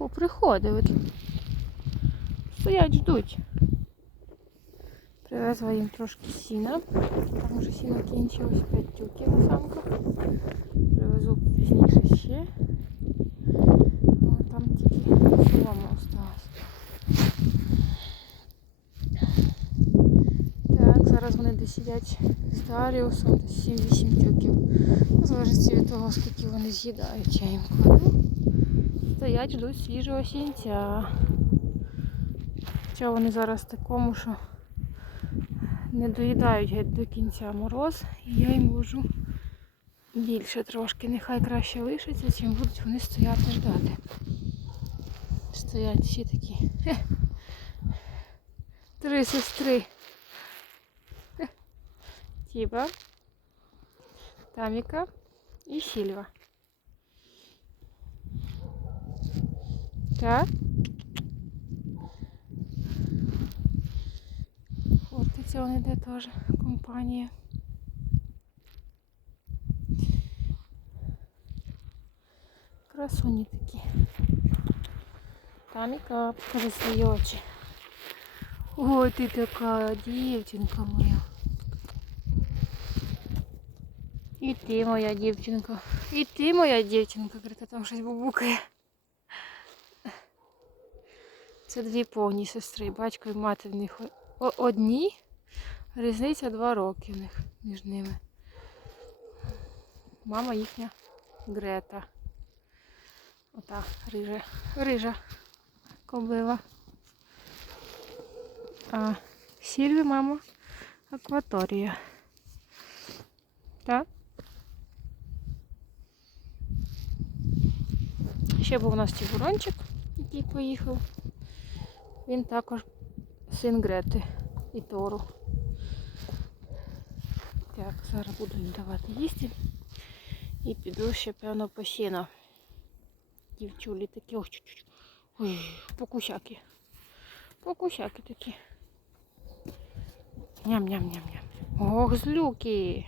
поприходили. Стоять, ждуть. Привезла їм трошки сіна. Там вже сіно кінчилось 5 тюків самка. Привезу пізніше ще. Там тільки солома осталась. Так, зараз вони десь сидять з Даріусом, десь 7-8 тюків. Залежить від того, скільки вони з'їдають, я їм кладу. Стоять, ждуть свіжого сінця. Хоча вони зараз такому, що не доїдають геть до кінця мороз, і я їм ложу більше трошки. Нехай краще лишиться, чим будуть вони стояти ждати. Стоять всі такі. Три сестри. Тіба, Таміка і Сільва. Так. Хортиця вони де теж компанія. Красуні такі. Таміка, покажи свої очі. Ой, ти така дівчинка моя. І ти моя дівчинка. І ти моя дівчинка, Грита там щось бубукає. Це дві повні сестри. Батько і мати в них одні. Різниця два роки в них між ними. Мама їхня Грета. Ота рижа, рижа кобила. А Сільві мама акваторія. Так? Ще був у нас тігурончик, який поїхав. Він також син Грети і Тору. Так, зараз буду їм давати їсти. І піду ще, певно, по сіно. Дівчулі такі. Ой, чуть-чуть. Покусяки. Покусяки такі. Ням-ням-ням-ням. Ох, злюки.